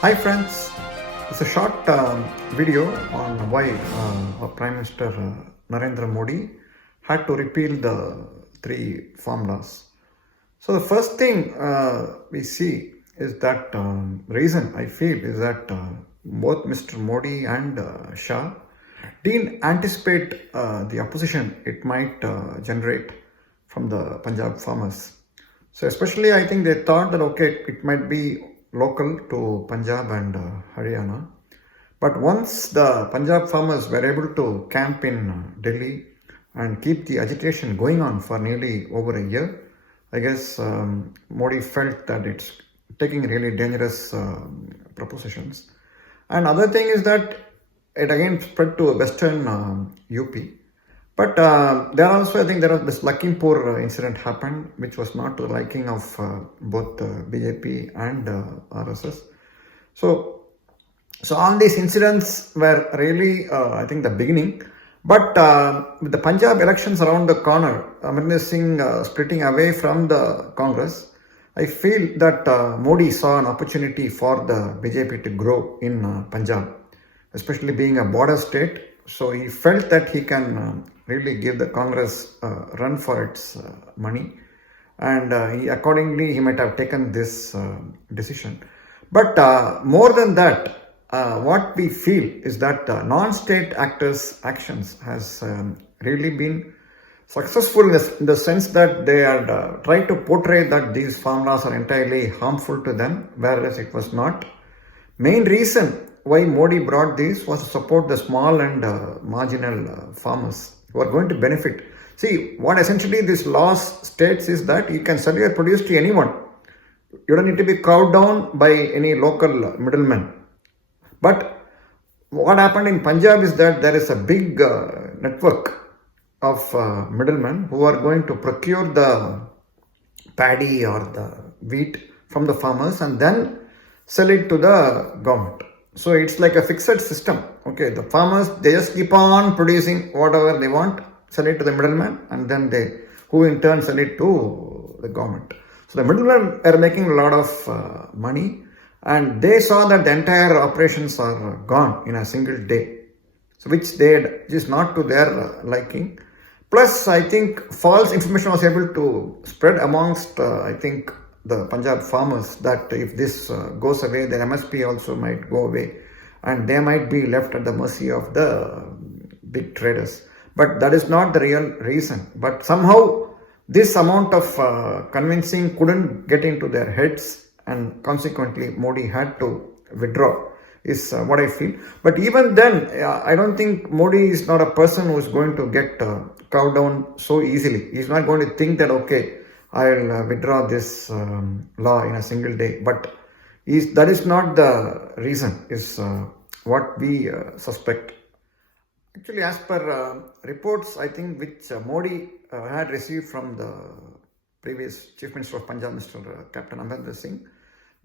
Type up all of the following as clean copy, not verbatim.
Hi friends, it's a short video on why our Prime Minister Narendra Modi had to repeal the three formulas. So the first thing we see is that reason I feel is that both Mr. Modi and Shah didn't anticipate the opposition it might generate from the Punjab farmers. So especially I think they thought that okay, it might be local to Punjab and Haryana. But once the Punjab farmers were able to camp in Delhi and keep the agitation going on for nearly over a year, I guess Modi felt that it's taking really dangerous propositions. And other thing is that it again spread to western UP. But there also, I think there was this Lakhimpur incident happened, which was not to the liking of both BJP and RSS. So, so all these incidents were really, I think, the beginning. But with the Punjab elections around the corner, Amrinder Singh splitting away from the Congress, I feel that Modi saw an opportunity for the BJP to grow in Punjab, especially being a border state. So he felt that he can really give the Congress a run for its money, and he might have taken this decision. But more than that, what we feel is that non-state actors' actions has really been successful in the sense that they had tried to portray that these formulas are entirely harmful to them, whereas it was not. Main reason why Modi brought this was to support the small and marginal farmers who are going to benefit. See, what essentially this law states is that you can sell your produce to anyone. You don't need to be cowed down by any local middleman. But what happened in Punjab is that there is a big network of middlemen who are going to procure the paddy or the wheat from the farmers and then sell it to the government. So it's like a fixed system. Okay, the farmers, they just keep on producing whatever they want, sell it to the middleman, and then who in turn sell it to the government. So the middlemen are making a lot of money, and they saw that the entire operations are gone in a single day. So which is not to their liking. Plus, I think false information was able to spread amongst, I think, the Punjab farmers that if this goes away, their MSP also might go away and they might be left at the mercy of the big traders. But that is not the real reason. But somehow this amount of convincing couldn't get into their heads, and consequently Modi had to withdraw is what I feel. But even then, I don't think Modi is not a person who is going to get cowed down so easily. He's not going to think that, okay, I'll withdraw this law in a single day. But that is not the reason, is what we suspect. Actually, as per reports, I think, which Modi had received from the previous Chief Minister of Punjab, Mr. Captain Amrinder Singh,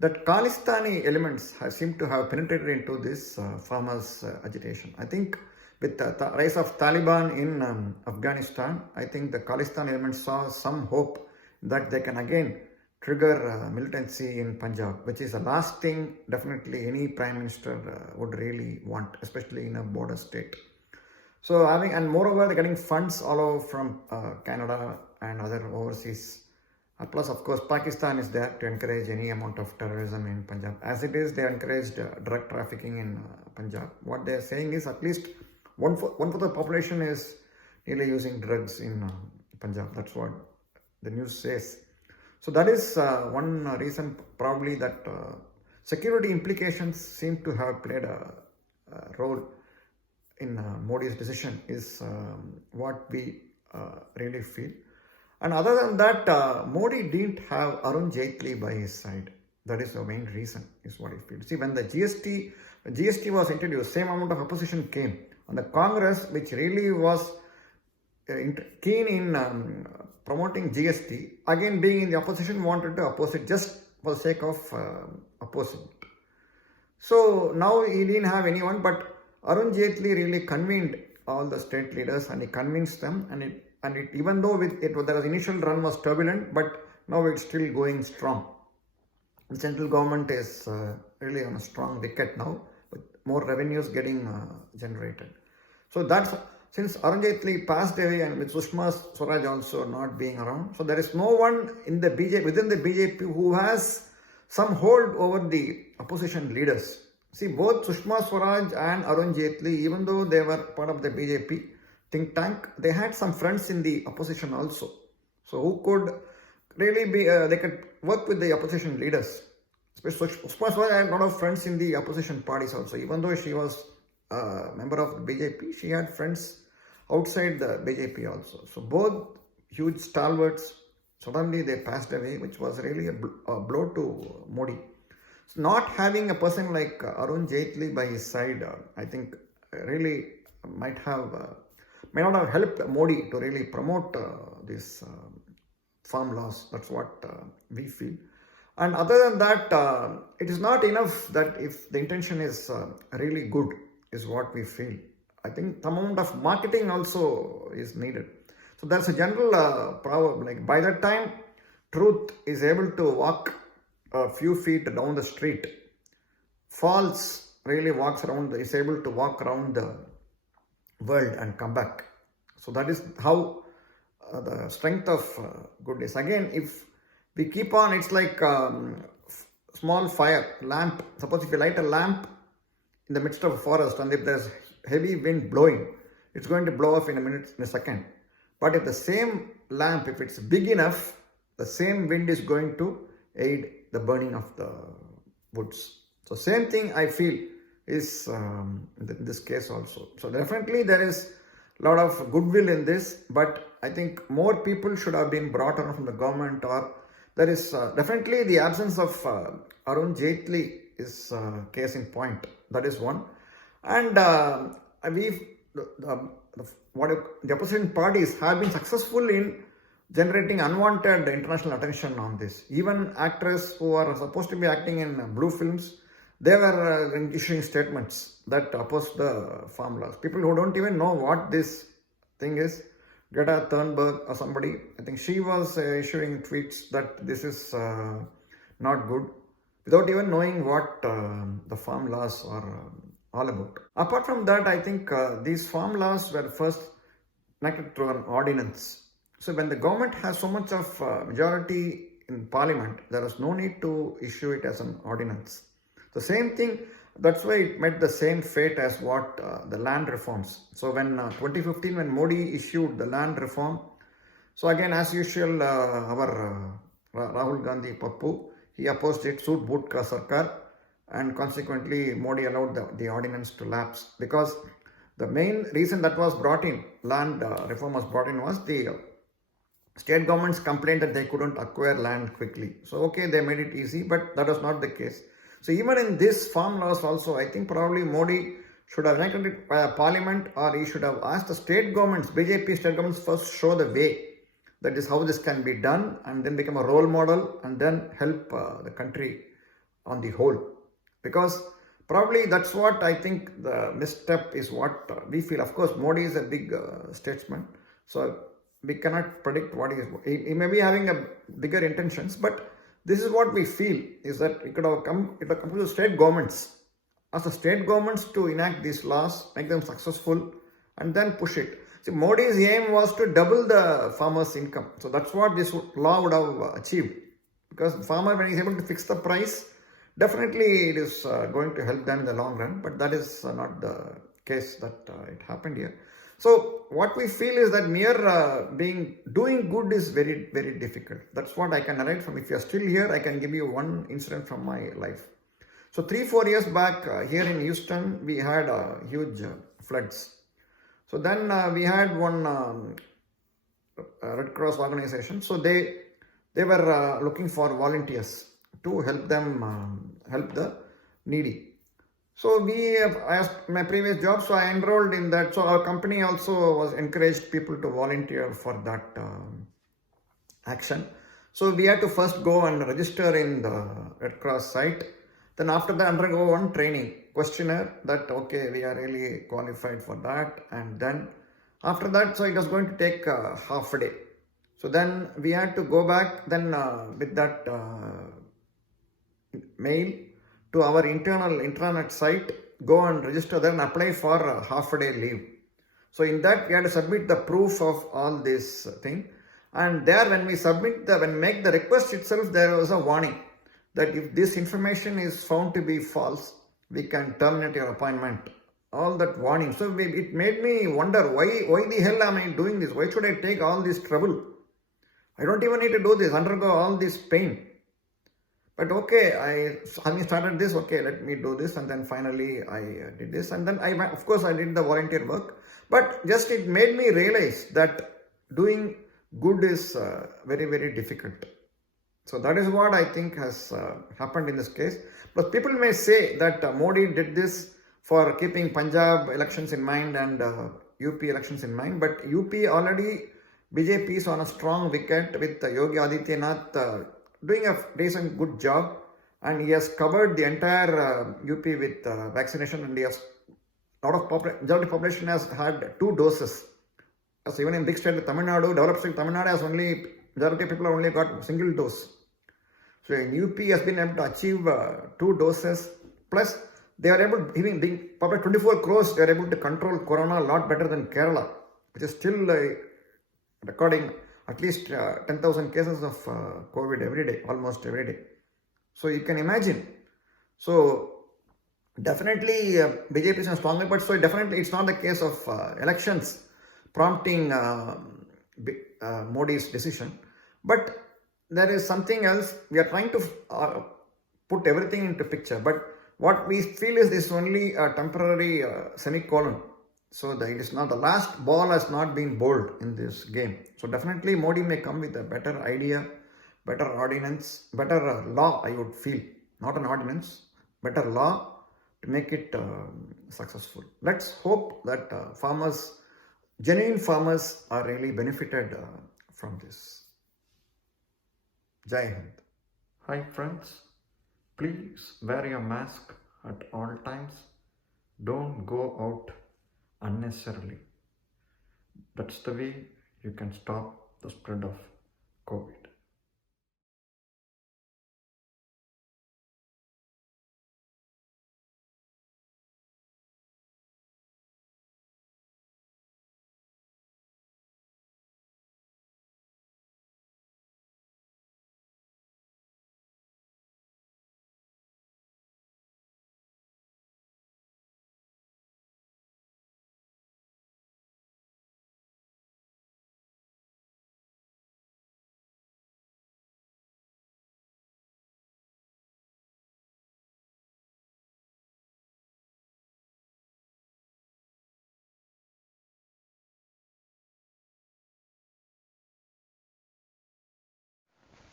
that Khalistani elements seem to have penetrated into this farmers' agitation. I think with the rise of Taliban in Afghanistan, I think the Khalistan elements saw some hope that they can again trigger militancy in Punjab, which is the last thing definitely any Prime Minister would really want, especially in a border state. So and moreover, they're getting funds all over from Canada and other overseas. Plus, of course, Pakistan is there to encourage any amount of terrorism in Punjab. As it is, they encouraged drug trafficking in Punjab. What they are saying is at least one fourth of the population is nearly using drugs in Punjab. That's what the news says. So that is one reason probably that security implications seem to have played a role in Modi's decision is what we really feel. And other than that, Modi didn't have Arun Jaitley by his side. That is the main reason, is what I feel. See, when the GST was introduced, same amount of opposition came. And the Congress, which really was keen in promoting GST, again being in the opposition, wanted to oppose it just for the sake of opposing it. So now he didn't have anyone, but Arun Jaitley really convened all the state leaders and he convinced them, and even though the initial run was turbulent, but now it's still going strong. The central government is really on a strong wicket now, with more revenues getting generated. So that's since Arun Jaitley passed away and with Sushma Swaraj also not being around, so there is no one in the BJP within the BJP who has some hold over the opposition leaders. See, both Sushma Swaraj and Arun Jaitley, even though they were part of the BJP think tank, they had some friends in the opposition also. So who could really be, they could work with the opposition leaders. Especially Sushma Swaraj had a lot of friends in the opposition parties also. Even though she was a member of the BJP, she had friends outside the BJP also. So both huge stalwarts, suddenly they passed away, which was really a blow to Modi. So not having a person like Arun Jaitley by his side, I think really might not have helped Modi to really promote this farm laws. That's what we feel. And other than that, it is not enough that if the intention is really good, is what we feel. I think some amount of marketing also is needed. So there's a general proverb, like by that time truth is able to walk a few feet down the street, false really is able to walk around the world and come back. So that is how the strength of good is. Again, if we keep on, it's like small fire, lamp. Suppose if you light a lamp in the midst of a forest and if there's heavy wind blowing, it's going to blow off in a second. But if the same lamp, if it's big enough, the same wind is going to aid the burning of the woods. So same thing I feel is in this case also. So definitely there is a lot of goodwill in this, but I think more people should have been brought on from the government, or there is definitely the absence of Arun Jaitley is case in point. That is one. And the opposition parties have been successful in generating unwanted international attention on this. Even actors who are supposed to be acting in blue films, they were issuing statements that oppose the farm laws. People who don't even know what this thing is, Greta Thunberg or somebody, I think she was issuing tweets that this is not good, without even knowing what the farm laws are all about. Apart from that, I think these farm laws were first enacted through an ordinance. So when the government has so much of majority in parliament, there is no need to issue it as an ordinance. The same thing, that's why it met the same fate as what the land reforms. So when 2015, when Modi issued the land reform, so again as usual, our Rahul Gandhi Pappu, he opposed it, Soot Boot Ka Sarkar, and consequently Modi allowed the ordinance to lapse, because the main reason that was brought in, land reform was brought in, was the state governments complained that they couldn't acquire land quickly. So okay, they made it easy, but that was not the case. So even in this farm laws also, I think probably Modi should have enacted it by a parliament, or he should have asked the state governments, BJP state governments, first show the way. That is how this can be done, and then become a role model, and then help the country on the whole. Because probably that's what I think the misstep is, what we feel. Of course, Modi is a big statesman, so we cannot predict what he may be having a bigger intentions, but this is what we feel, is that it could have come to the state governments, as the state governments to enact these laws, make them successful, and then push it. See, Modi's aim was to double the farmer's income. So that's what this law would have achieved. Because the farmer, when he's able to fix the price, definitely it is going to help them in the long run. But that is not the case that it happened here. So what we feel is that doing good is very, very difficult. That's what I can narrate from. If you're still here, I can give you one incident from my life. So 3-4 years back, here in Houston, we had huge floods. So then we had one Red Cross organization. So they were looking for volunteers to help them help the needy. So I asked my previous job, so I enrolled in that. So our company also was encouraged people to volunteer for that action. So we had to first go and register in the Red Cross site. Then after that, undergo one training questionnaire that, okay, we are really qualified for that. And then after that, so it was going to take half a day. So then we had to go back then with that mail to our internal intranet site, go and register there and apply for a half a day leave. So in that we had to submit the proof of all this thing. And there when we make the request itself, there was a warning that if this information is found to be false, we can terminate your appointment. All that warning. So it made me wonder, why the hell am I doing this? Why should I take all this trouble? I don't even need to do this, undergo all this pain. But okay, I started this, okay, let me do this, and then finally I did this, and then of course I did the volunteer work. But just it made me realize that doing good is very, very difficult. So that is what I think has happened in this case. But people may say that Modi did this for keeping Punjab elections in mind and UP elections in mind. But UP already, BJP is on a strong wicket with Yogi Adityanath doing a decent good job. And he has covered the entire UP with vaccination, and he has a lot of majority population has had 2 doses. So even in big state Tamil Nadu, developed state Tamil Nadu has only, majority of people have only got single dose. So in UP has been able to achieve 2 doses, plus they are able, even being probably 24 crores, they are able to control corona a lot better than Kerala, which is still recording at least 10,000 cases of COVID every day, almost every day. So you can imagine. So definitely BJP is stronger, but so definitely it's not the case of elections prompting Modi's decision. But there is something else. We are trying to put everything into picture, but what we feel is this only a temporary semicolon. So it is not, the last ball has not been bowled in this game. So definitely Modi may come with a better idea, better ordinance, better law, I would feel. Not an ordinance, better law to make it successful. Let's hope that genuine farmers are really benefited from this. Jai Hind. Hi friends, please wear your mask at all times. Don't go out unnecessarily. That's the way you can stop the spread of COVID.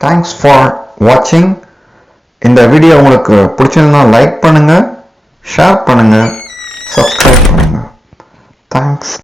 Thanks for watching. இந்த video உங்களுக்கு பிடிச்சிருந்தா like பண்ணுங்க, share பண்ணுங்க, subscribe பண்ணுங்க. Thanks.